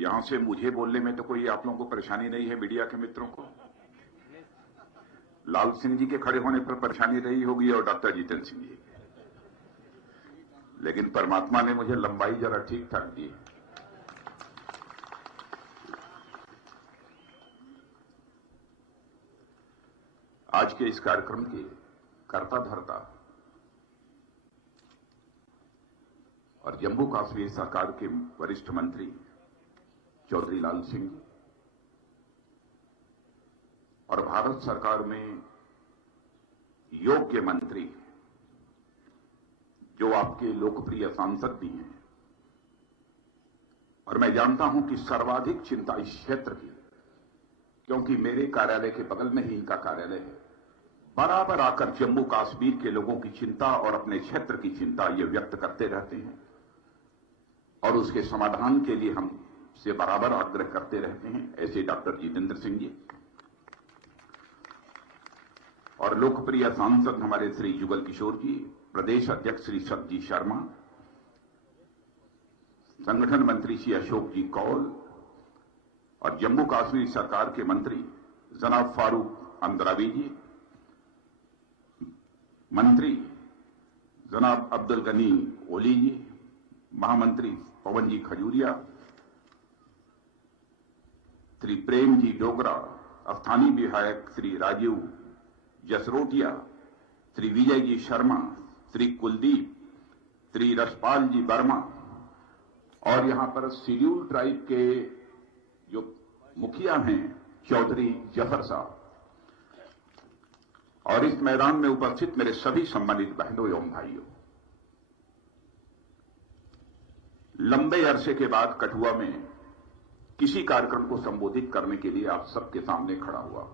यहां से मुझे बोलने में तो कोई आप लोगों को परेशानी नहीं है, मीडिया के मित्रों को। लाल सिंह जी के खड़े होने पर परेशानी रही होगी और डॉक्टर जितेंद्र सिंह जी, लेकिन परमात्मा ने मुझे लंबाई जरा ठीक ठाक दी। आज के इस कार्यक्रम की कर्ता धर्ता और जम्मू कश्मीर सरकार के वरिष्ठ मंत्री चौधरी लाल सिंह जी और भारत सरकार में योग्य मंत्री जो आपके लोकप्रिय सांसद भी हैं, और मैं जानता हूं कि सर्वाधिक चिंता इस क्षेत्र की, क्योंकि मेरे कार्यालय के बगल में ही इनका कार्यालय है, बराबर आकर जम्मू कश्मीर के लोगों की चिंता और अपने क्षेत्र की चिंता ये व्यक्त करते रहते हैं और उसके समाधान के लिए हम से बराबर आग्रह करते रहते हैं। ऐसे डॉक्टर जितेंद्र सिंह जी और लोकप्रिय सांसद हमारे श्री जुगल किशोर जी, प्रदेश अध्यक्ष श्री सतजी शर्मा, संगठन मंत्री श्री अशोक जी कौल और जम्मू कश्मीर सरकार के मंत्री जनाब फारूक अंद्रावी जी, मंत्री जनाब अब्दुल गनी ओली जी, महामंत्री पवन जी खजूरिया, श्री प्रेम जी डोगरा, स्थानीय विधायक श्री राजीव जसरोटिया, श्री विजय जी शर्मा, श्री कुलदीप, श्री रसपाल जी वर्मा और यहां पर शेड्यूल ट्राइब के जो मुखिया हैं चौधरी जफर साहब, और इस मैदान में उपस्थित मेरे सभी सम्मानित बहनों एवं भाइयों। लंबे अरसे के बाद कठुआ में किसी कार्यक्रम को संबोधित करने के लिए आप सबके सामने खड़ा हुआ।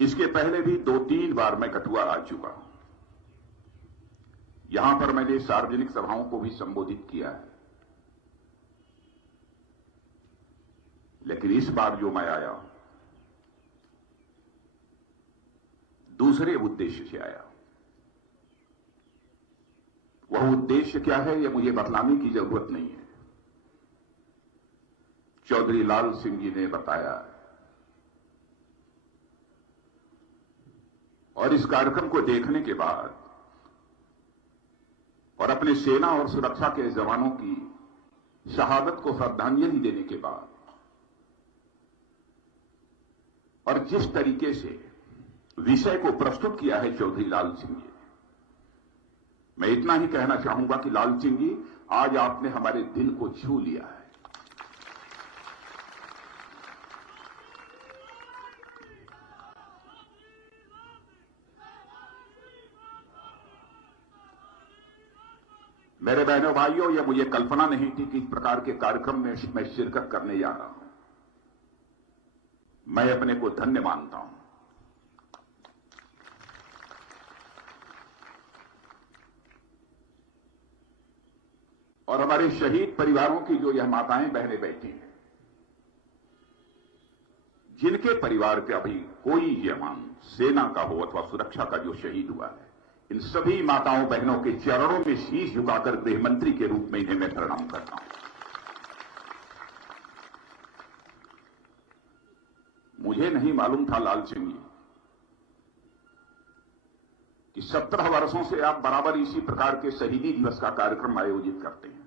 इसके पहले भी 2-3 बार मैं कठुआ आ चुका हूं। यहां पर मैंने सार्वजनिक सभाओं को भी संबोधित किया है, लेकिन इस बार जो मैं आया दूसरे उद्देश्य से आया। वह उद्देश्य क्या है यह मुझे बतलाने की जरूरत नहीं है, चौधरी लाल सिंह जी ने बताया। और इस कार्यक्रम को देखने के बाद और अपने सेना और सुरक्षा के जवानों की शहादत को श्रद्धांजलि देने के बाद और जिस तरीके से विषय को प्रस्तुत किया है चौधरी लाल सिंह जी, मैं इतना ही कहना चाहूंगा कि लाल सिंह जी, आज आपने हमारे दिल को छू लिया है। मेरे बहनों भाइयों, यह मुझे कल्पना नहीं थी कि इस प्रकार के कार्यक्रम में मैं शिरकत करने जा रहा हूं। मैं अपने को धन्य मानता हूं। और हमारे शहीद परिवारों की जो यह माताएं बहनें बैठी हैं, जिनके परिवार के अभी कोई जवान सेना का हो अथवा सुरक्षा का जो शहीद हुआ है, इन सभी माताओं बहनों के चरणों में शीश झुकाकर गृह मंत्री के रूप में इन्हें मैं प्रणाम करता हूं। मुझे नहीं मालूम था लाल सिंह जी कि 17 वर्षों से आप बराबर इसी प्रकार के शहीदी दिवस का कार्यक्रम आयोजित करते हैं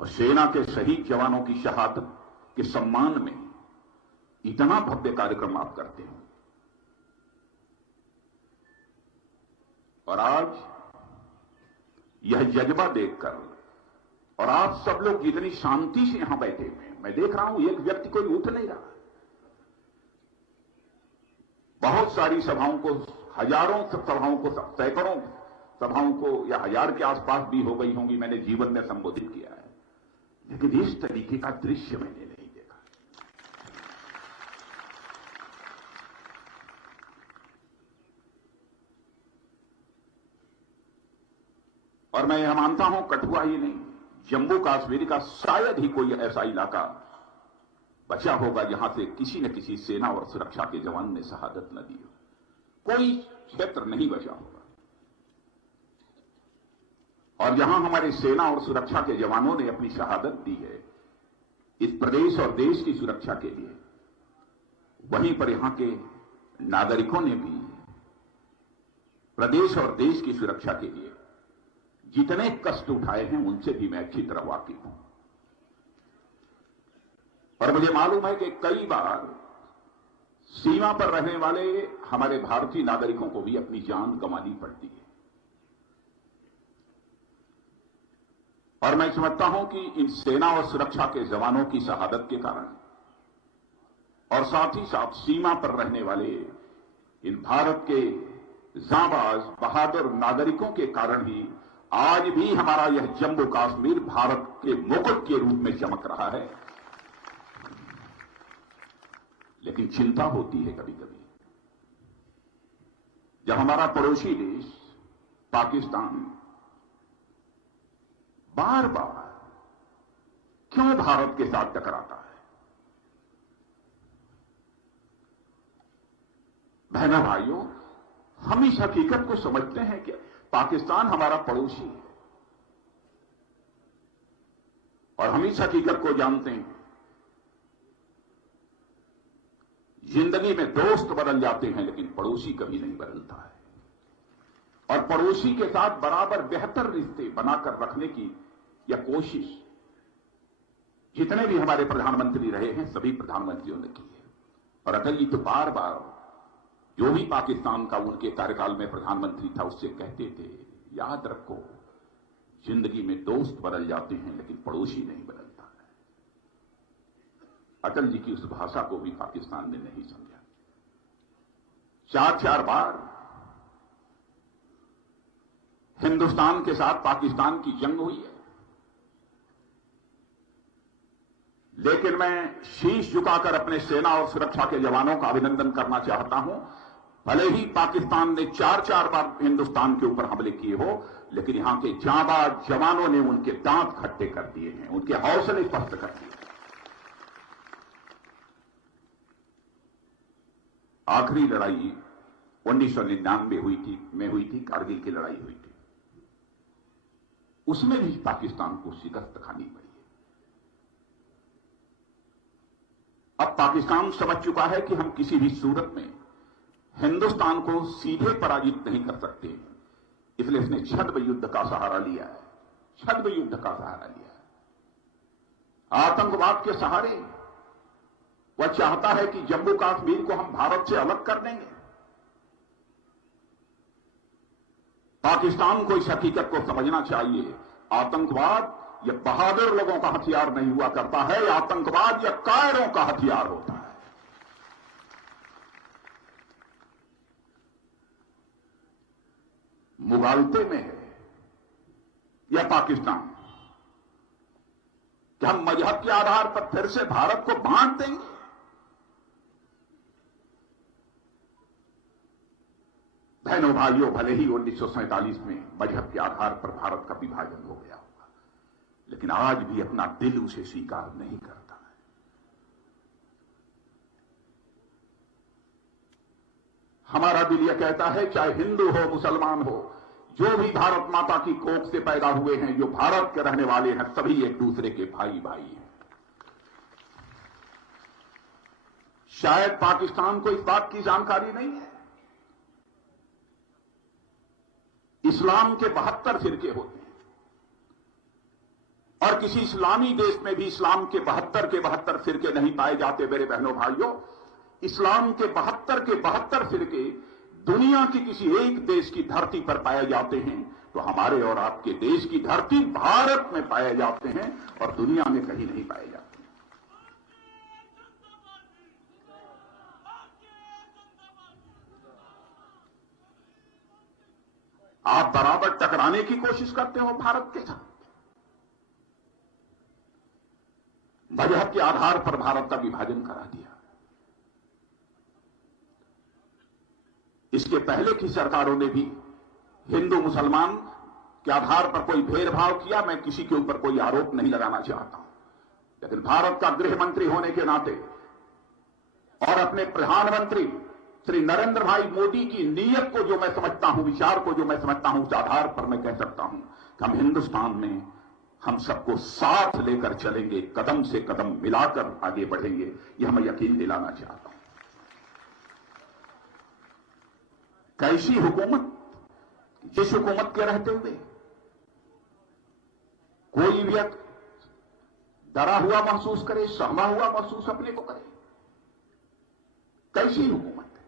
और सेना के शहीद जवानों की शहादत के सम्मान में इतना भव्य कार्यक्रम आप करते हैं। और आज यह जज्बा देखकर और आप सब लोग जितनी शांति से यहां बैठे हुए हैं, मैं देख रहा हूं एक व्यक्ति कोई उठ नहीं रहा। बहुत सारी सभाओं को, हजारों सभाओं को, सैकड़ों सभाओं को या 1000 के आसपास भी हो गई होंगी मैंने जीवन में संबोधित किया है, लेकिन इस तरीके का दृश्य मैंने नहीं देखा। और मैं यह मानता हूं कठुआ ही नहीं, जम्मू कश्मीर का शायद ही कोई ऐसा इलाका बचा होगा जहां से किसी न किसी सेना और सुरक्षा के जवान ने शहादत न दी हो। कोई क्षेत्र नहीं बचा होगा। और जहां हमारे सेना और सुरक्षा के जवानों ने अपनी शहादत दी है इस प्रदेश और देश की सुरक्षा के लिए, वहीं पर यहां के नागरिकों ने भी प्रदेश और देश की सुरक्षा के लिए जितने कष्ट उठाए हैं उनसे भी मैं अच्छी तरह वाकिफ हूं। और मुझे मालूम है कि कई बार सीमा पर रहने वाले हमारे भारतीय नागरिकों को भी अपनी जान गंवानी पड़ती है। और मैं समझता हूं कि इन सेना और सुरक्षा के जवानों की शहादत के कारण और साथ ही साथ सीमा पर रहने वाले इन भारत के जांबाज बहादुर नागरिकों के कारण ही आज भी हमारा यह जम्मू कश्मीर भारत के मुकुट के रूप में चमक रहा है। लेकिन चिंता होती है कभी कभी जब हमारा पड़ोसी देश पाकिस्तान बार बार क्यों भारत के साथ टकराता है। बहनों भाइयों, हम इस हकीकत को समझते हैं कि पाकिस्तान हमारा पड़ोसी है और हम इस हकीकत को जानते हैं जिंदगी में दोस्त बदल जाते हैं लेकिन पड़ोसी कभी नहीं बदलता है। और पड़ोसी के साथ बराबर बेहतर रिश्ते बनाकर रखने की यह कोशिश जितने भी हमारे प्रधानमंत्री रहे हैं सभी प्रधानमंत्रियों ने की है। और अटल जी तो बार बार जो भी पाकिस्तान का उनके कार्यकाल में प्रधानमंत्री था उससे कहते थे, याद रखो जिंदगी में दोस्त बदल जाते हैं लेकिन पड़ोसी नहीं बदलता है। अटल जी की उस भाषा को भी पाकिस्तान ने नहीं समझा। चार चार बार हिंदुस्तान के साथ पाकिस्तान की जंग हुई है, लेकिन मैं शीश झुकाकर अपने सेना और सुरक्षा के जवानों का अभिनंदन करना चाहता हूं। भले ही पाकिस्तान ने चार चार बार हिंदुस्तान के ऊपर हमले किए हो, लेकिन यहां के जांबाज जवानों ने उनके दांत खट्टे कर दिए हैं, उनके हौसले स्पष्ट कर दिए। आखिरी लड़ाई 1999 में हुई थी, कारगिल की लड़ाई हुई थी। उसमें भी पाकिस्तान को शिकस्त खानी पड़ी। अब पाकिस्तान समझ चुका है कि हम किसी भी सूरत में हिंदुस्तान को सीधे पराजित नहीं कर सकते, इसलिए इसने छद्म युद्ध का सहारा लिया है। छद्म युद्ध का सहारा लिया है आतंकवाद के सहारे। वह चाहता है कि जम्मू कश्मीर को हम भारत से अलग कर देंगे। पाकिस्तान को इस हकीकत को समझना चाहिए, आतंकवाद यह बहादुर लोगों का हथियार नहीं हुआ करता है, यह आतंकवाद या कायरों का हथियार होता है। मुगालते में है यह पाकिस्तान कि हम मजहब के आधार पर फिर से भारत को बांट देंगे। बहनों भाइयों, भले ही 1947 में मजहब के आधार पर भारत का विभाजन हो गया होगा, लेकिन आज भी अपना दिल उसे स्वीकार नहीं करता है। हमारा दिल यह कहता है चाहे हिंदू हो मुसलमान हो, जो भी भारत माता की कोख से पैदा हुए हैं, जो भारत के रहने वाले हैं, सभी एक दूसरे के भाई भाई हैं। शायद पाकिस्तान को इस बात की जानकारी नहीं है, इस्लाम के 72 फिरके होते हैं और किसी इस्लामी देश में भी इस्लाम के 72 फिरके नहीं पाए जाते। मेरे बहनों भाइयों, इस्लाम के 72 फिरके दुनिया की किसी एक देश की धरती पर पाए जाते हैं, तो हमारे और आपके देश की धरती भारत में पाए जाते हैं और दुनिया में कहीं नहीं पाए जाते। आप बराबर टकराने की कोशिश करते हो भारत के साथ। मजहब के आधार पर भारत का विभाजन करा दिया। इसके पहले की सरकारों ने भी हिंदू मुसलमान के आधार पर कोई भेदभाव किया। मैं किसी के ऊपर कोई आरोप नहीं लगाना चाहता हूं, लेकिन भारत का गृह मंत्री होने के नाते और अपने प्रधानमंत्री श्री नरेंद्र भाई मोदी की नीयत को जो मैं समझता हूं, विचार को जो मैं समझता हूं, उस आधार पर मैं कह सकता हूं कि हम हिंदुस्तान में हम सबको साथ लेकर चलेंगे, कदम से कदम मिलाकर आगे बढ़ेंगे, यह मैं यकीन दिलाना चाहता हूं। कैसी हुकूमत, जिस हुकूमत के रहते हुए कोई व्यक्ति डरा हुआ महसूस करे, सहमा हुआ महसूस अपने को करे, कैसी हुकूमत है।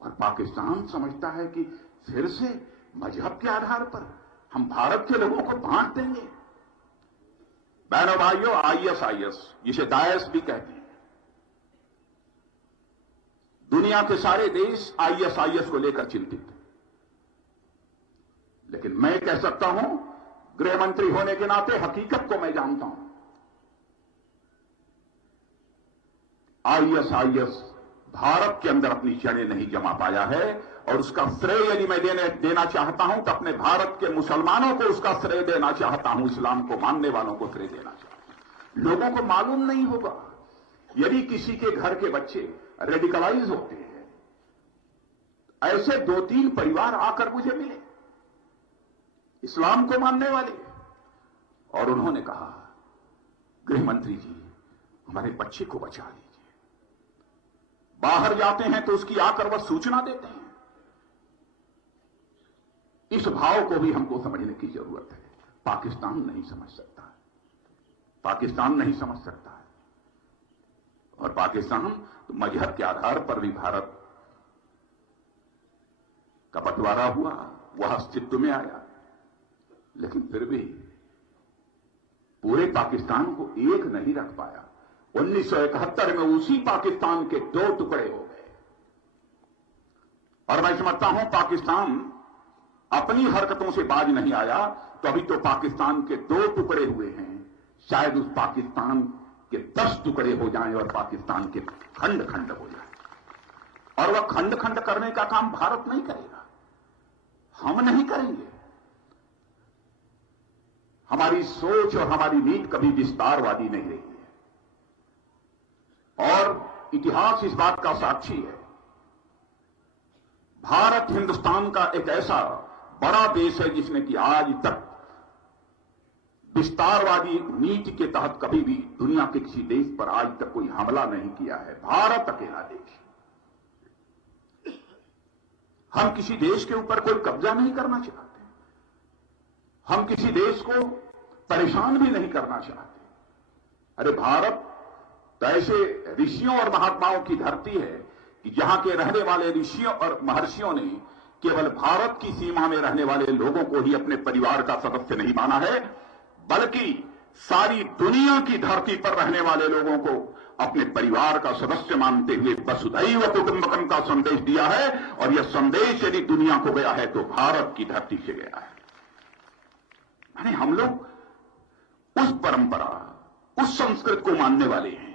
और पाकिस्तान समझता है कि फिर से मजहब के आधार पर हम भारत के लोगों को बांट देंगे। बहनों भाइयों, आईएसआईएस जिसे दाइश भी कहते हैं, दुनिया के सारे देश आईएसआईएस को लेकर चिंतित हैं। लेकिन मैं कह सकता हूं, गृह मंत्री होने के नाते हकीकत को मैं जानता हूं। आईएसआईएस भारत के अंदर अपनी जड़ें नहीं जमा पाया है, और उसका श्रेय यदि मैं देना चाहता हूं तो अपने भारत के मुसलमानों को उसका श्रेय देना चाहता हूं, इस्लाम को मानने वालों को श्रेय देना चाहता हूं। लोगों को मालूम नहीं होगा, यदि किसी के घर के बच्चे रेडिकलाइज होते हैं, ऐसे 2-3 परिवार आकर मुझे मिले इस्लाम को मानने वाले, और उन्होंने कहा, गृह मंत्री जी हमारे बच्चे को बचा लीजिए। बाहर जाते हैं तो उसकी आकर वह सूचना देते हैं। इस भाव को भी हमको समझने की जरूरत है। पाकिस्तान नहीं समझ सकता, पाकिस्तान नहीं समझ सकता है। और पाकिस्तान तो मजहब के आधार पर भी भारत का बंटवारा हुआ, वह अस्तित्व में आया, लेकिन फिर भी पूरे पाकिस्तान को एक नहीं रख पाया। 1971 में उसी पाकिस्तान के 2 टुकड़े हो गए। और मैं समझता हूं पाकिस्तान अपनी हरकतों से बाज नहीं आया, तो अभी तो पाकिस्तान के 2 टुकड़े हुए हैं। शायद उस पाकिस्तान के 10 टुकड़े हो जाएं और पाकिस्तान के खंड खंड हो जाएं। और वह खंड खंड करने का काम भारत नहीं करेगा, हम नहीं करेंगे। हमारी सोच और हमारी नीति कभी विस्तारवादी नहीं रही है, और इतिहास इस बात का साक्षी है। भारत हिंदुस्तान का एक ऐसा बड़ा देश है जिसने कि आज तक विस्तारवादी नीति के तहत कभी भी दुनिया के किसी देश पर आज तक कोई हमला नहीं किया है। भारत अकेला देश। हम किसी देश के ऊपर कोई कब्जा नहीं करना चाहते, हम किसी देश को परेशान भी नहीं करना चाहते। अरे भारत तो ऐसे ऋषियों और महात्माओं की धरती है कि जहां के रहने वाले ऋषियों और महर्षियों ने केवल भारत की सीमा में रहने वाले लोगों को ही अपने परिवार का सदस्य नहीं माना है, बल्कि सारी दुनिया की धरती पर रहने वाले लोगों को अपने परिवार का सदस्य मानते हुए वसुधैव कुटुंबकम का संदेश दिया है। और यह संदेश यदि दुनिया को गया है तो भारत की धरती से गया है। यानी हम लोग उस परंपरा, उस संस्कृति को मानने वाले हैं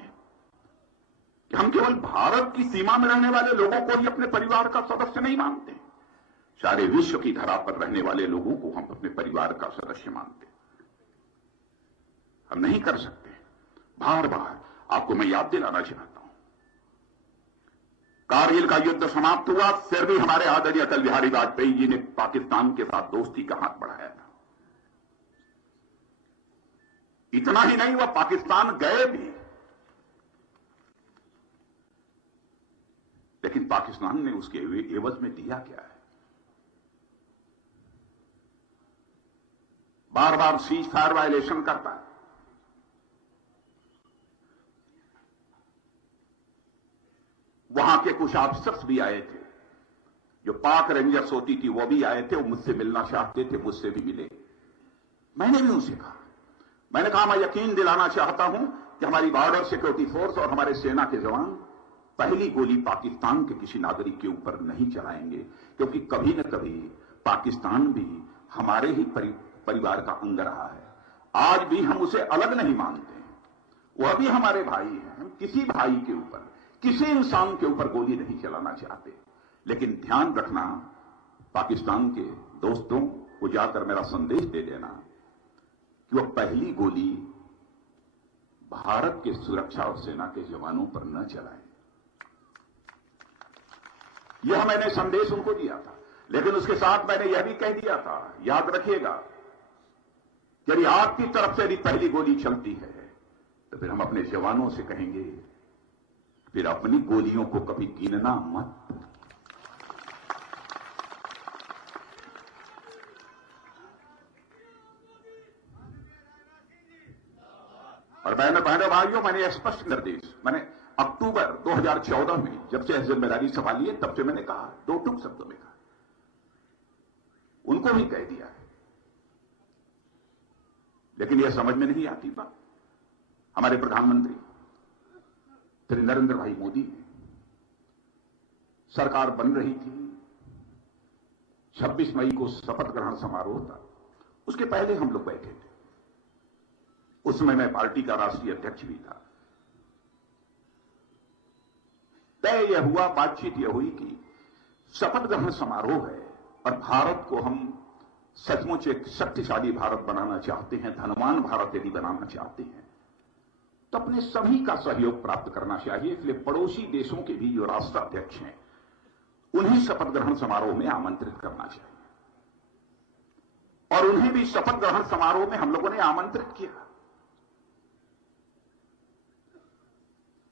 कि हम केवल भारत की सीमा में रहने वाले लोगों को ही अपने परिवार का सदस्य नहीं मानते, सारे विश्व की धरा पर रहने वाले लोगों को हम अपने परिवार का सदस्य मानते। हम नहीं कर सकते। बार बार आपको मैं याद दिलाना चाहता हूं, कारगिल का युद्ध समाप्त हुआ, फिर भी हमारे आदरणीय अटल बिहारी वाजपेयी जी ने पाकिस्तान के साथ दोस्ती का हाथ बढ़ाया था। इतना ही नहीं, वह पाकिस्तान गए भी, लेकिन पाकिस्तान ने उसके एवज में दिया क्या है? बार बार सीज फायर वायलेशन करता है। वहां के कुछ ऑफिसर्स भी आए थे, जो पाक रेंजर्स होती थी वो भी आए थे, वो मुझसे मिलना चाहते थे, मुझसे भी मिले। मैंने भी उनसे कहा, मैंने कहा मैं यकीन दिलाना चाहता हूं कि हमारी बॉर्डर सिक्योरिटी फोर्स और हमारे सेना के जवान पहली गोली पाकिस्तान के किसी नागरिक के ऊपर नहीं चलाएंगे, क्योंकि कभी न कभी पाकिस्तान भी हमारे ही परिवार का अंग रहा है। आज भी हम उसे अलग नहीं मानते, वह भी हमारे भाई हैं। हम किसी भाई के ऊपर, किसी इंसान के ऊपर गोली नहीं चलाना चाहते। लेकिन ध्यान रखना, पाकिस्तान के दोस्तों को जाकर मेरा संदेश दे देना कि वह पहली गोली भारत के सुरक्षा और सेना के जवानों पर न चलाएं। यह मैंने संदेश उनको दिया था। लेकिन उसके साथ मैंने यह भी कह दिया था, याद रखिएगा, यदि आपकी तरफ से यदि पहली गोली चलती है तो फिर हम अपने जवानों से कहेंगे, फिर अपनी गोलियों को कभी गिनना मत। और बहनों भाइयों, मैंने स्पष्ट निर्देश मैंने अक्टूबर 2014 में जब से जिम्मेदारी संभाली है तब से मैंने कहा, दो टूक शब्दों में कहा, उनको भी कह दिया है। लेकिन यह समझ में नहीं आती बात। हमारे प्रधानमंत्री श्री नरेंद्र भाई मोदी ने, सरकार बन रही थी, 26 मई को शपथ ग्रहण समारोह था, उसके पहले हम लोग बैठे थे। उसमें मैं पार्टी का राष्ट्रीय अध्यक्ष भी था। तय यह हुआ, बातचीत यह हुई कि शपथ ग्रहण समारोह है और भारत को हम सचमुच एक शक्तिशाली भारत बनाना चाहते हैं, धनवान भारत यदि बनाना चाहते हैं तो अपने सभी का सहयोग प्राप्त करना चाहिए। इसलिए पड़ोसी देशों के भी जो राष्ट्राध्यक्ष हैं उन्हें शपथ ग्रहण समारोह में आमंत्रित करना चाहिए। और उन्हें भी शपथ ग्रहण समारोह में हम लोगों ने आमंत्रित किया।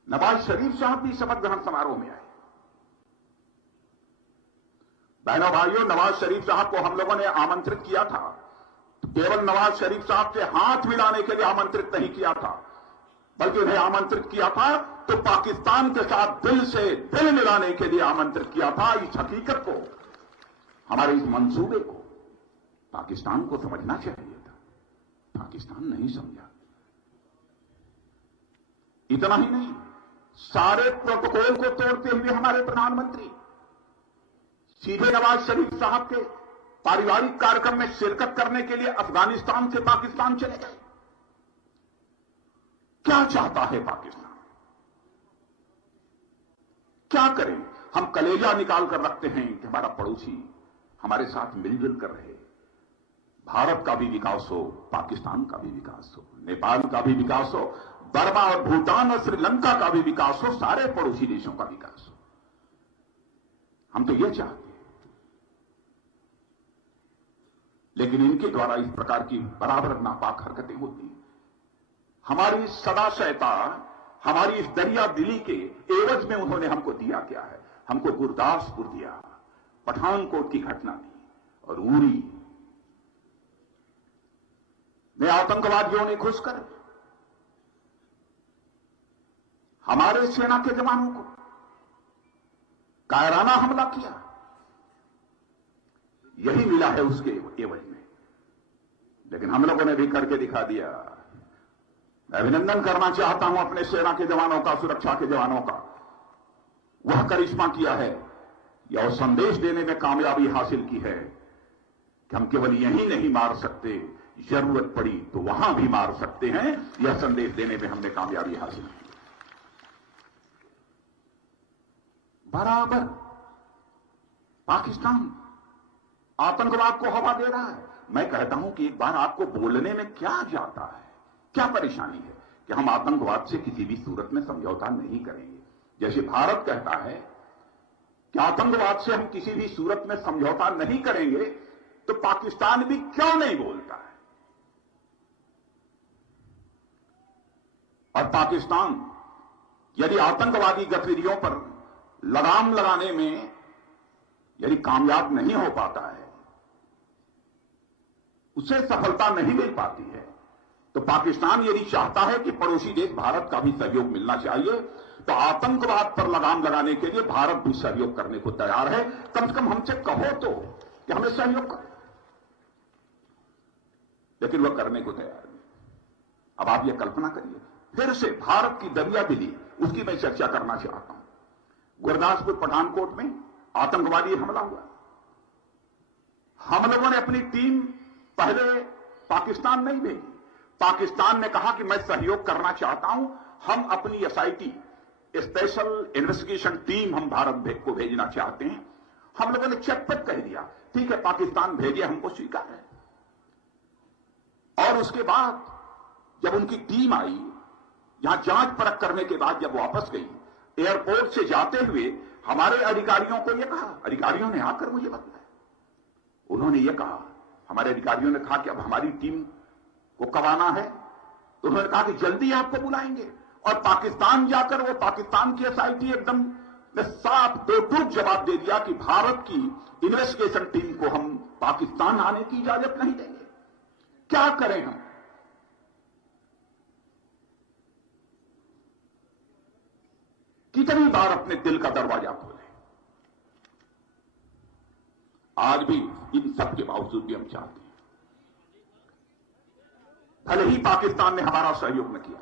नवाज शरीफ साहब भी शपथ ग्रहण समारोह में आए। बहनों भाइयों, नवाज शरीफ साहब को हम लोगों ने आमंत्रित किया था, तो केवल नवाज शरीफ साहब से हाथ मिलाने के लिए आमंत्रित नहीं किया था, बल्कि उन्हें आमंत्रित किया था तो पाकिस्तान के साथ दिल से दिल मिलाने के लिए आमंत्रित किया था। इस हकीकत को, हमारे इस मंसूबे को पाकिस्तान को समझना चाहिए था, पाकिस्तान नहीं समझा। इतना ही नहीं, सारे प्रोटोकॉल को तोड़ते हुए हमारे प्रधानमंत्री सीधे नवाज शरीफ साहब के पारिवारिक कार्यक्रम में शिरकत करने के लिए अफगानिस्तान से पाकिस्तान चले गए। क्या चाहता है पाकिस्तान? क्या करें? हम कलेजा निकाल कर रखते हैं कि हमारा पड़ोसी हमारे साथ मिलजुल कर रहे, भारत का भी विकास हो, पाकिस्तान का भी विकास हो, नेपाल का भी विकास हो, बर्मा और भूटान और श्रीलंका का भी विकास हो, सारे पड़ोसी देशों का विकास हो। हम तो यह चाहते हैं। लेकिन इनके द्वारा इस प्रकार की बराबर नापाक हरकतें होती हैं। हमारी सदाशयता, हमारी इस दरिया दिली के एवज में उन्होंने हमको दिया क्या है? हमको गुरदासपुर दिया, पठानकोट की घटना दी, और उरी में आतंकवादियों ने घुसकर हमारे सेना के जवानों को कायराना हमला किया। यही मिला है उसके एवज में। लेकिन हम लोगों ने भी करके दिखा दिया। मैं अभिनंदन करना चाहता हूं अपने सेना के जवानों का, सुरक्षा के जवानों का। वह करिश्मा किया है या वो संदेश देने में कामयाबी हासिल की है कि हम केवल यहीं नहीं मार सकते, जरूरत पड़ी तो वहां भी मार सकते हैं। यह संदेश देने में हमने कामयाबी हासिल की। बराबर पाकिस्तान आतंकवाद को हवा दे रहा है। मैं कहता हूं कि एक बार आपको बोलने में क्या जाता है, क्या परेशानी है कि हम आतंकवाद से किसी भी सूरत में समझौता नहीं करेंगे। जैसे भारत कहता है कि आतंकवाद से हम किसी भी सूरत में समझौता नहीं करेंगे, तो पाकिस्तान भी क्यों नहीं बोलता है? और पाकिस्तान यदि आतंकवादी गतिविधियों पर लगाम लगाने में यदि कामयाब नहीं हो पाता है, उसे सफलता नहीं मिल पाती है, तो पाकिस्तान यदि चाहता है कि पड़ोसी देश भारत का भी सहयोग मिलना चाहिए, तो आतंकवाद पर लगाम लगाने के लिए भारत भी सहयोग करने को तैयार है। कम से कम हमसे कहो तो कि हमें सहयोग करें, लेकिन वह करने को तैयार नहीं। अब आप यह कल्पना करिए, फिर से भारत की दरिया दिली, उसकी मैं चर्चा करना चाहता हूं। गुरदासपुर पठानकोट में आतंकवादी हमला हुआ। हम लोगों ने अपनी टीम पहले पाकिस्तान नहीं भेजी। पाकिस्तान ने कहा कि मैं सहयोग करना चाहता हूं, हम अपनी एसआईटी, स्पेशल इन्वेस्टिगेशन टीम, हम भारत को भेजना चाहते हैं। हम लोगों ने चटपट कह दिया, ठीक है पाकिस्तान भेजिए, हमको स्वीकार है। और उसके बाद जब उनकी टीम आई, यहां जांच परख करने के बाद जब वापस गई, एयरपोर्ट से जाते हुए हमारे अधिकारियों को यह कहा, अधिकारियों ने आकर मुझे बताया, उन्होंने यह कहा, हमारे अधिकारियों ने कहा कि अब हमारी टीम को कब आना है, तो उन्होंने कहा कि जल्दी आपको बुलाएंगे। और पाकिस्तान जाकर वो पाकिस्तान की एसआईटी एकदम ने साफ दो टूक जवाब दे दिया कि भारत की इन्वेस्टिगेशन टीम को हम पाकिस्तान आने की इजाजत नहीं देंगे। क्या करें हम? कितनी बार अपने दिल का दरवाजा खोले, आज भी इन सब के बावजूद भी हम चाहते हैं, भले ही पाकिस्तान ने हमारा सहयोग न किया,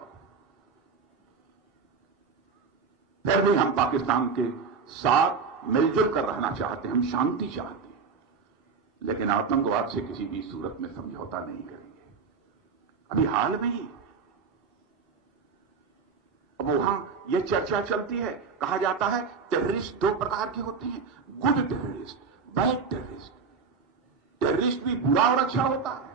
फिर भी हम पाकिस्तान के साथ मिलजुल कर रहना चाहते हैं, हम शांति चाहते हैं, लेकिन आतंकवाद से किसी भी सूरत में समझौता नहीं करेंगे। अभी हाल में ही अब वहां यह चर्चा चलती है, कहा जाता है टेररिस्ट दो प्रकार के होते हैं, good terrorist, bad terrorist. Terrorist भी बुरा और अच्छा होता है।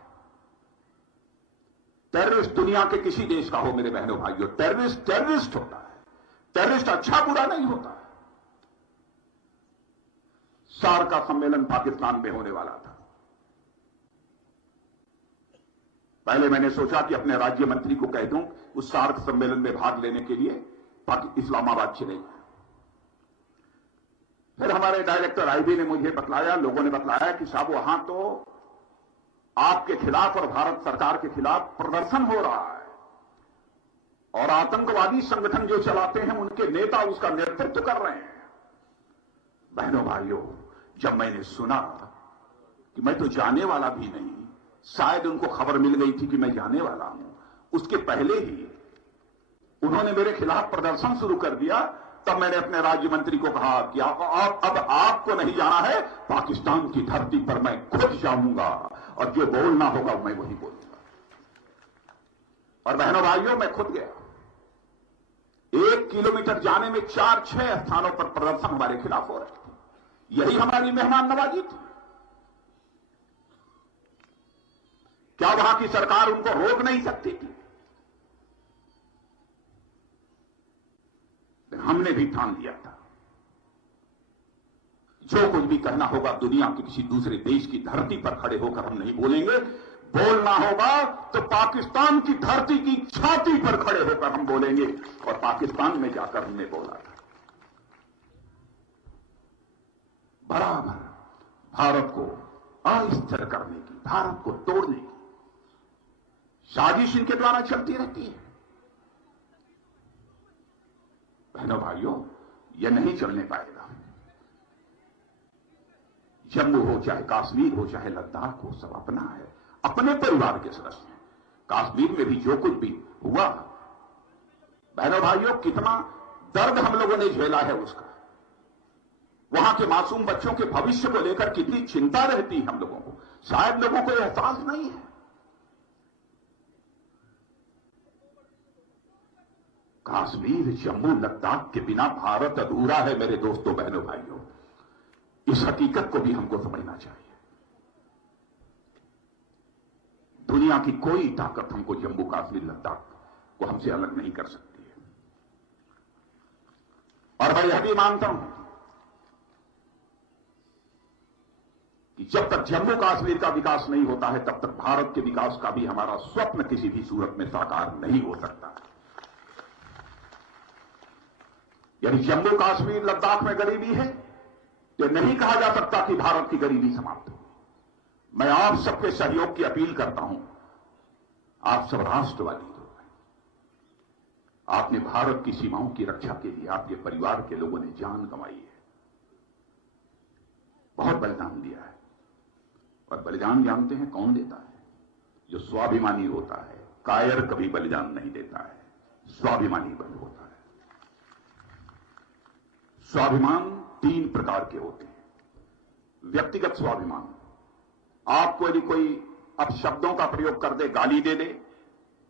टेररिस्ट दुनिया के किसी देश का हो मेरे बहनों भाइयों, टेररिस्ट टेररिस्ट होता है। टेररिस्ट अच्छा बुरा नहीं होता। सार्क का सम्मेलन पाकिस्तान में होने वाला था। पहले मैंने सोचा कि अपने राज्य मंत्री को कह दूं उस सार्क सम्मेलन में भाग लेने के लिए इस्लामाबाद चले जाए। फिर हमारे डायरेक्टर आईबी ने मुझे बतलाया, लोगों ने बतलाया कि साहब वहां तो आपके खिलाफ और भारत सरकार के खिलाफ प्रदर्शन हो रहा है और आतंकवादी संगठन जो चलाते हैं उनके नेता उसका नेतृत्व कर रहे हैं। बहनों भाइयों, जब मैंने सुना कि मैं तो जाने वाला भी नहीं, शायद उनको खबर मिल गई थी कि मैं जाने वाला हूं, उसके पहले ही उन्होंने मेरे खिलाफ प्रदर्शन शुरू कर दिया, तब मैंने अपने राज्य मंत्री को कहा कि अब आपको नहीं जाना है, पाकिस्तान की धरती पर मैं खुद जाऊंगा और जो बोलना होगा मैं वही बोलूंगा। और बहनों भाइयों, मैं खुद गया। 1 किलोमीटर जाने में 4-6 स्थानों पर प्रदर्शन हमारे खिलाफ हो रहे थे। यही हमारी मेहमान नवाजी थी। क्या वहां की सरकार उनको रोक नहीं सकती थी? हमने भी ठान लिया था, जो कुछ भी कहना होगा दुनिया के किसी दूसरे देश की धरती पर खड़े होकर हम नहीं बोलेंगे। बोलना होगा तो पाकिस्तान की धरती की छाती पर खड़े होकर हम बोलेंगे। और पाकिस्तान में जाकर हमने बोला था, बराबर भारत को अस्थिर करने की, भारत को तोड़ने की साजिश इनके द्वारा चलती रहती है। बहनों भाइयों, यह नहीं चलने पाएगा। जम्मू हो चाहे कश्मीर हो चाहे लद्दाख हो, सब अपना है, अपने परिवार के सदस्य हैं। कश्मीर में भी जो कुछ भी हुआ, बहनों भाइयों, कितना दर्द हम लोगों ने झेला है उसका। वहां के मासूम बच्चों के भविष्य को लेकर कितनी चिंता रहती है हम लोगों को, शायद लोगों को एहसास नहीं है। कश्मीर, जम्मू, लद्दाख के बिना भारत अधूरा है मेरे दोस्तों, बहनों, भाइयों। इस हकीकत को भी हमको समझना चाहिए। दुनिया की कोई ताकत हमको जम्मू, कश्मीर, लद्दाख को हमसे अलग नहीं कर सकती है। और मैं यह भी मानता हूं कि जब तक जम्मू कश्मीर का विकास नहीं होता है, तब तक भारत के विकास का भी हमारा स्वप्न किसी भी सूरत में साकार नहीं हो सकता। यानी जम्मू कश्मीर लद्दाख में गरीबी है, तो नहीं कहा जा सकता कि भारत की गरीबी समाप्त हो। मैं आप सबके सहयोग की अपील करता हूं। आप सब राष्ट्रवादी लोग हैं, आपने भारत की सीमाओं की रक्षा के लिए आपके परिवार के लोगों ने जान गंवाई है, बहुत बलिदान दिया है। और बलिदान जानते हैं कौन देता है? जो स्वाभिमानी होता है। कायर कभी बलिदान नहीं देता है, स्वाभिमानी बल होता है। स्वाभिमान 3 प्रकार के होते हैं। व्यक्तिगत स्वाभिमान, आपको यदि कोई अब शब्दों का प्रयोग कर दे, गाली दे दे,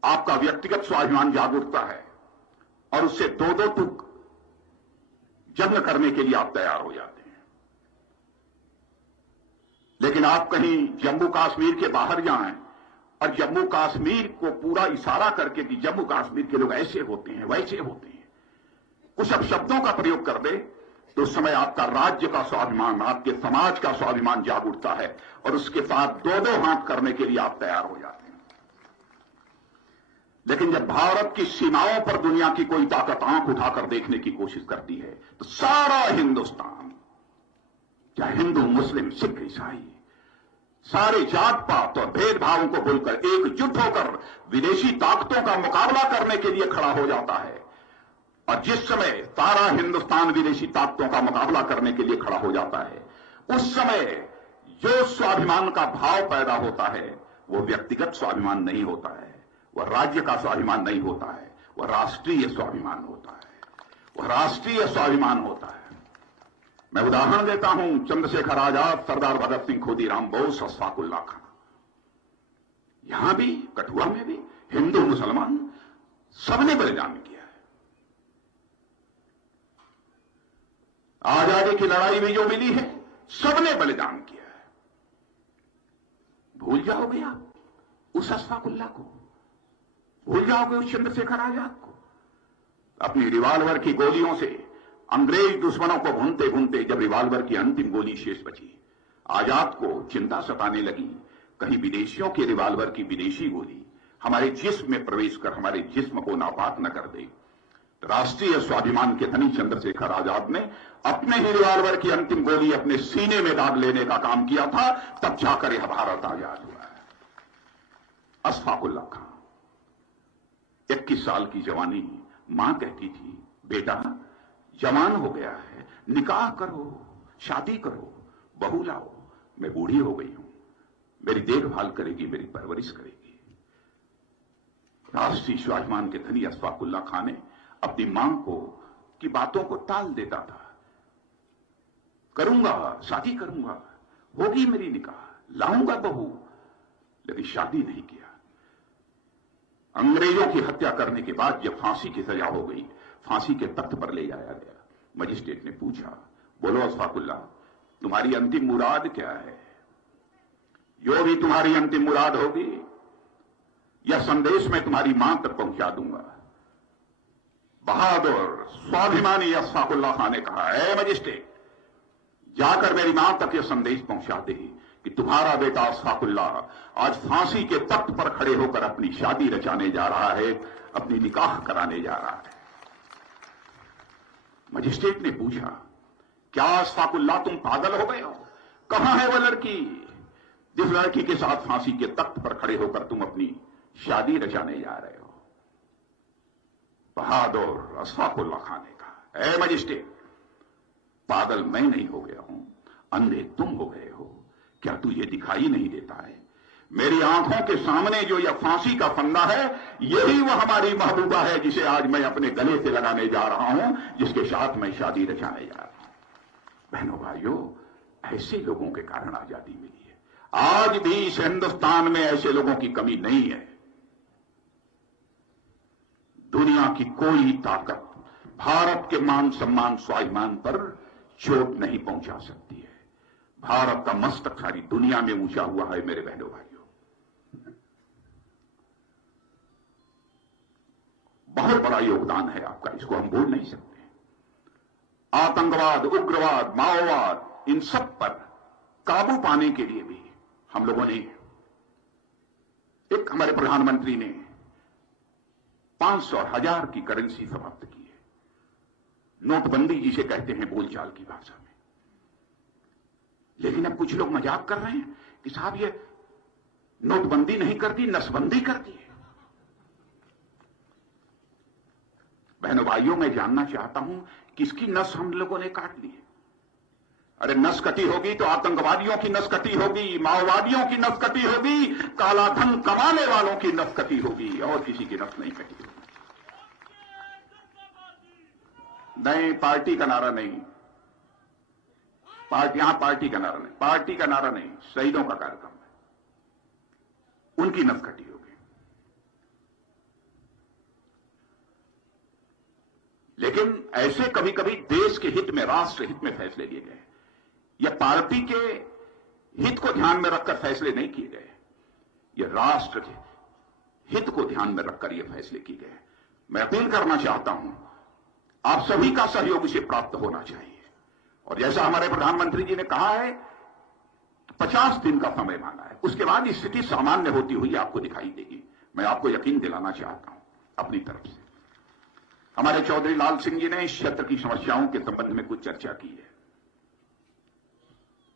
आपका व्यक्तिगत स्वाभिमान जाग उठता है और उससे 2-2 टूक जंग करने के लिए आप तैयार हो जाते हैं। लेकिन आप कहीं जम्मू कश्मीर के बाहर जाएं और जम्मू कश्मीर को पूरा इशारा करके कि जम्मू कश्मीर के लोग ऐसे होते हैं, वैसे होते हैं, कुछ अब शब्दों का प्रयोग कर दे, तो उस समय आपका राज्य का स्वाभिमान, आपके समाज का स्वाभिमान जाग उठता है और उसके साथ दो दो हाथ करने के लिए आप तैयार हो जाते हैं। लेकिन जब भारत की सीमाओं पर दुनिया की कोई ताकत आंख उठाकर देखने की कोशिश करती है तो सारा हिंदुस्तान, चाहे हिंदू, मुस्लिम, सिख, ईसाई, सारे जात पात और भेदभावों को भूलकर एकजुट होकर विदेशी ताकतों का मुकाबला करने के लिए खड़ा हो जाता है। और जिस समय सारा हिंदुस्तान विदेशी ताकतों का मुकाबला करने के लिए खड़ा हो जाता है, उस समय जो स्वाभिमान का भाव पैदा होता है वो व्यक्तिगत स्वाभिमान नहीं होता है, वह राज्य का स्वाभिमान नहीं होता है, वह राष्ट्रीय स्वाभिमान होता है, वह राष्ट्रीय स्वाभिमान होता है। मैं उदाहरण देता हूं, चंद्रशेखर आजाद, सरदार भगत सिंह, खुदीराम बोस, अशफाक उल्लाह खां, यहां भी, कठुआ में भी हिंदू मुसलमान सबने बलिदान किया है। आजादी की लड़ाई में जो मिली है सबने बलिदान किया है। भूल जाओगे आप उस अशफाक उल्लाह को? भूल जाओगे उस चंद्रशेखर आजाद को? अपनी रिवाल्वर की गोलियों से अंग्रेज दुश्मनों को भूनते भूनते जब रिवाल्वर की अंतिम गोली शेष बची, आजाद को चिंता सताने लगी, कहीं विदेशियों के रिवाल्वर की विदेशी गोली हमारे जिस्म में प्रवेश कर हमारे जिस्म को नापाक न कर दे। राष्ट्रीय स्वाभिमान के धनी चंद्रशेखर आजाद ने अपने ही रिवाल्वर की अंतिम गोली अपने सीने में दाग लेने का काम किया था, तब जाकर यह भारत आजाद हुआ है। अशफाक उल्लाह खां, 21 साल की जवानी, मां कहती थी, बेटा जवान हो गया है, निकाह करो, शादी करो, बहू लाओ, मैं बूढ़ी हो गई हूं, मेरी देखभाल करेगी, मेरी परवरिश करेगी। राष्ट्रीय स्वाभिमान के धनी अशफाक उल्लाह खां ने अपनी मां को की बातों को टाल देता था, करूंगा, शादी करूंगा, होगी मेरी निकाह, लाऊंगा बहू, लेकिन शादी नहीं किया। अंग्रेजों की हत्या करने के बाद जब फांसी की सजा हो गई, फांसी के तख्त पर ले जाया गया, मजिस्ट्रेट ने पूछा, बोलो अशफाक उल्लाह, तुम्हारी अंतिम मुराद क्या है? जो भी तुम्हारी अंतिम मुराद होगी यह संदेश मैं तुम्हारी मां तक पहुंचा दूंगा। बहादुर स्वाभिमानी अशफाक उल्लाह खां ने कहा, है मजिस्ट्रेट, जाकर मेरी मां तक यह संदेश पहुंचा दे कि तुम्हारा बेटा अशफाक उल्लाह आज फांसी के तख्त पर खड़े होकर अपनी शादी रचाने जा रहा है, अपनी निकाह कराने जा रहा है। मजिस्ट्रेट ने पूछा, क्या अशफाक उल्लाह तुम पागल हो गए हो? कहां है वह लड़की जिस लड़की के साथ फांसी के तख्त पर खड़े होकर तुम अपनी शादी रचाने जा रहे हो? बहादुर अशफाक उल्लाह खां ने कहा, ऐ मजिस्ट्रेट, पागल मैं नहीं हो गया हूं, अंधे तुम हो गए हो। क्या तुझे दिखाई नहीं देता है? मेरी आंखों के सामने जो यह फांसी का फंदा है, यही वह हमारी महबूबा है जिसे आज मैं अपने गले से लगाने जा रहा हूं, जिसके साथ मैं शादी रचाने जा रहा हूं। बहनों भाइयों, ऐसे लोगों के कारण आजादी मिली है। आज भी इस हिंदुस्तान में ऐसे लोगों की कमी नहीं है। दुनिया की कोई ताकत भारत के मान सम्मान स्वाभिमान पर चोट नहीं पहुंचा सकती है। भारत का मस्तक सारी दुनिया में ऊंचा हुआ है मेरे बहनों भाइयों। बहुत बड़ा योगदान है आपका, इसको हम भूल नहीं सकते। आतंकवाद, उग्रवाद, माओवाद, इन सब पर काबू पाने के लिए भी हम लोगों ने, एक हमारे प्रधानमंत्री ने 500 और 1000 की करेंसी समाप्त की है। नोटबंदी जिसे कहते हैं बोलचाल की भाषा में। लेकिन अब कुछ लोग मजाक कर रहे हैं कि साहब ये नोटबंदी नहीं करती, नसबंदी करती है। बहनों भाइयों, मैं जानना चाहता हूं किसकी नस हम लोगों ने काट ली है? अरे नस कटी होगी तो आतंकवादियों की नस कटी होगी, माओवादियों की नस कटी होगी, काला धन कमाने वालों की नस कटी होगी, और किसी की नस नहीं कटी होगी। नहीं, पार्टी का नारा नहीं, यहां पार्टी का नारा नहीं, पार्टी का नारा नहीं, शहीदों का कार्यक्रम है, उनकी नस कटी होगी। लेकिन ऐसे कभी कभी देश के हित में, राष्ट्र हित में फैसले लिए गए, यह पार्टी के हित को ध्यान में रखकर फैसले नहीं किए गए, यह राष्ट्र के हित को ध्यान में रखकर यह फैसले किए गए। मैं अपील करना चाहता हूं, आप सभी का सहयोग इसे प्राप्त होना चाहिए। और जैसा हमारे प्रधानमंत्री जी ने कहा है, 50 दिन का समय मांगा है, उसके बाद स्थिति सामान्य होती हुई आपको दिखाई देगी। मैं आपको यकीन दिलाना चाहता हूं अपनी तरफ से। हमारे चौधरी लाल सिंह जी ने इस क्षेत्र की समस्याओं के संबंध में कुछ चर्चा की है।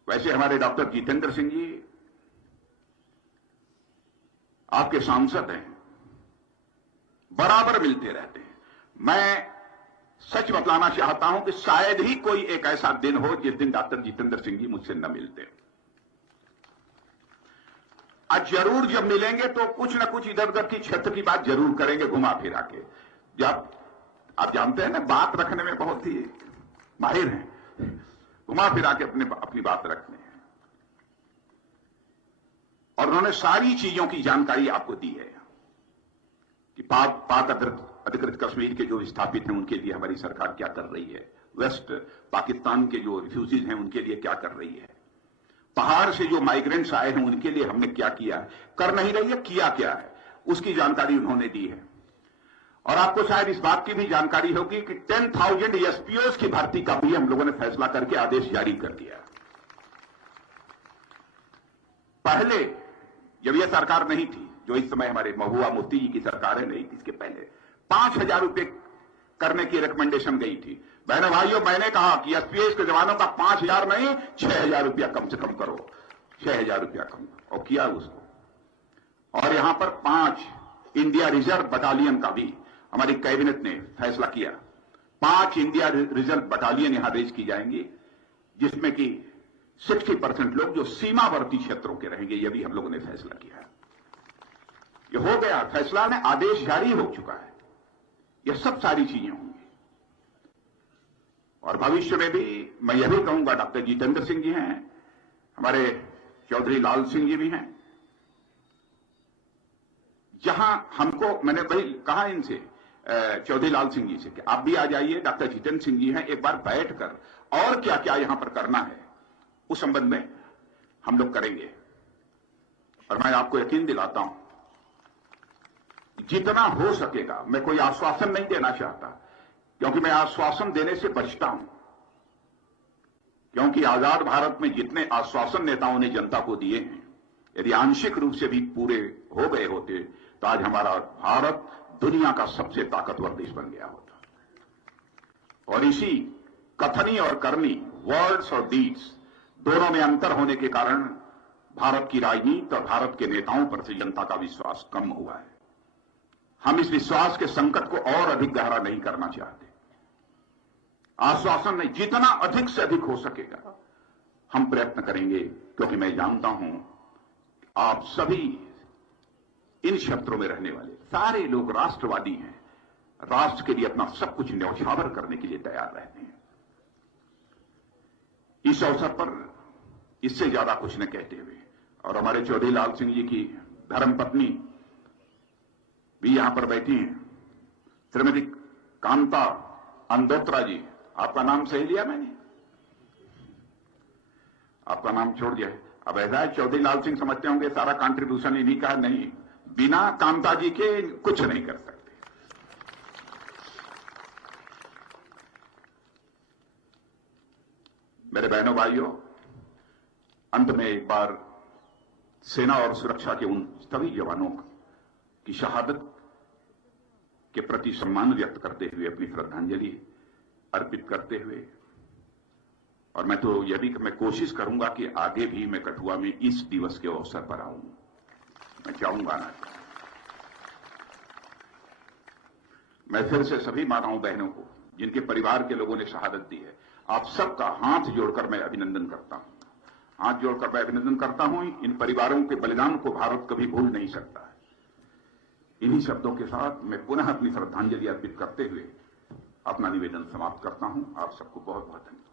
वैसे हमारे डॉक्टर जितेंद्र सिंह जी आपके सांसद हैं, बराबर मिलते रहते हैं। मैं सच बतलाना चाहता हूं कि शायद ही कोई एक ऐसा दिन हो जिस दिन डॉक्टर जितेंद्र सिंह जी मुझसे न मिलते। आज जरूर जब मिलेंगे तो कुछ न कुछ इधर उधर की क्षेत्र की बात जरूर करेंगे, घुमा फिरा के। जब आप जानते हैं ना, बात रखने में बहुत ही माहिर हैं, घुमा फिरा के अपनी बात रखने हैं। और उन्होंने सारी चीजों की जानकारी आपको दी है कि पाक अधिकृत कश्मीर के जो विस्थापित हैं उनके लिए हमारी सरकार क्या कर रही है, वेस्ट पाकिस्तान के जो रिफ्यूजीज हैं उनके लिए क्या कर रही है, पहाड़ से जो माइग्रेंट्स आए हैं उनके लिए हमने क्या किया है, कर नहीं रही है, किया क्या है, उसकी जानकारी उन्होंने दी है। और आपको शायद इस बात की भी जानकारी होगी कि 10,000 एसपीओज की भर्ती का भी हम लोगों ने फैसला करके आदेश जारी कर दिया। पहले जब यह सरकार नहीं थी, जो इस समय हमारे महबूबा मुफ्ती जी की सरकार है, नहीं थी, इसके पहले 5,000 रुपए करने की रिकमेंडेशन गई थी। बहनों भाइयों, मैंने कहा कि एसपीएस के जवानों का 5,000 नहीं 6,000 रुपया कम से कम करो, 6,000 रुपया कम, और किया उसको। और यहां पर 5 इंडिया रिजर्व बटालियन का भी हमारी कैबिनेट ने फैसला किया। 5 इंडिया रिजर्व बटालियन यहां रेज की जाएंगी, जिसमें कि 60% लोग जो सीमावर्ती क्षेत्रों के रहेंगे, यह भी हम लोगों ने फैसला किया है। यह हो गया फैसला, में आदेश जारी हो चुका है। यह सब सारी चीजें होंगी। और भविष्य में भी मैं यह भी कहूंगा, डॉक्टर जितेंद्र सिंह जी हैं, हमारे चौधरी लाल सिंह जी भी हैं, जहां हमको, मैंने वही कहा इनसे, चौधरी लाल सिंह जी से कि आप भी आ जाइए, डॉक्टर जितेंद्र सिंह जी हैं, एक बार बैठकर और क्या क्या यहां पर करना है उस संबंध में हम लोग करेंगे। और मैं आपको यकीन दिलाता हूं, जितना हो सकेगा, मैं कोई आश्वासन नहीं देना चाहता, क्योंकि मैं आश्वासन देने से बचता हूं, क्योंकि आजाद भारत में जितने आश्वासन नेताओं ने जनता को दिए हैं, यदि आंशिक रूप से भी पूरे हो गए होते तो आज हमारा भारत दुनिया का सबसे ताकतवर देश बन गया होता। और इसी कथनी और करनी, वर्ड्स और डीड्स दोनों में अंतर होने के कारण भारत की राजनीति और भारत के नेताओं पर से जनता का विश्वास कम हुआ है। हम इस विश्वास के संकट को और अधिक गहरा नहीं करना चाहते। आश्वासन नहीं, जितना अधिक से अधिक हो सकेगा हम प्रयत्न करेंगे, क्योंकि मैं जानता हूं आप सभी इन क्षेत्रों में रहने वाले सारे लोग राष्ट्रवादी हैं, राष्ट्र के लिए अपना सब कुछ न्यौछावर करने के लिए तैयार रहते हैं। इस अवसर पर इससे ज्यादा कुछ न कहते हुए, और हमारे चौधरी लाल सिंह जी की धर्मपत्नी भी यहां पर बैठी हैं, श्रीमती कांता अंदोत्रा जी, आपका नाम सही लिया मैंने? आपका नाम छोड़ दिया है। अब ऐसा है, चौधरी लाल सिंह समझते होंगे सारा कंट्रीब्यूशन इन्हीं का, नहीं, बिना कांता जी के कुछ नहीं कर सकते। मेरे बहनों भाइयों, अंत में एक बार सेना और सुरक्षा के उन सभी जवानों की शहादत के प्रति सम्मान व्यक्त करते हुए अपनी श्रद्धांजलि अर्पित करते हुए, और मैं तो यह भी मैं कोशिश करूंगा कि आगे भी मैं कठुआ में इस दिवस के अवसर पर आऊं, मैं चाहूंगा ना। मैं फिर से सभी माताओं बहनों को, जिनके परिवार के लोगों ने शहादत दी है, आप सबका हाथ जोड़कर मैं अभिनंदन करता हूं। हाथ जोड़कर मैं अभिनंदन करता हूं। इन परिवारों के बलिदान को भारत कभी भूल नहीं सकता। इन्हीं शब्दों के साथ मैं पुनः अपनी श्रद्धांजलि अर्पित करते हुए अपना निवेदन समाप्त करता हूं। आप सबको बहुत बहुत धन्यवाद।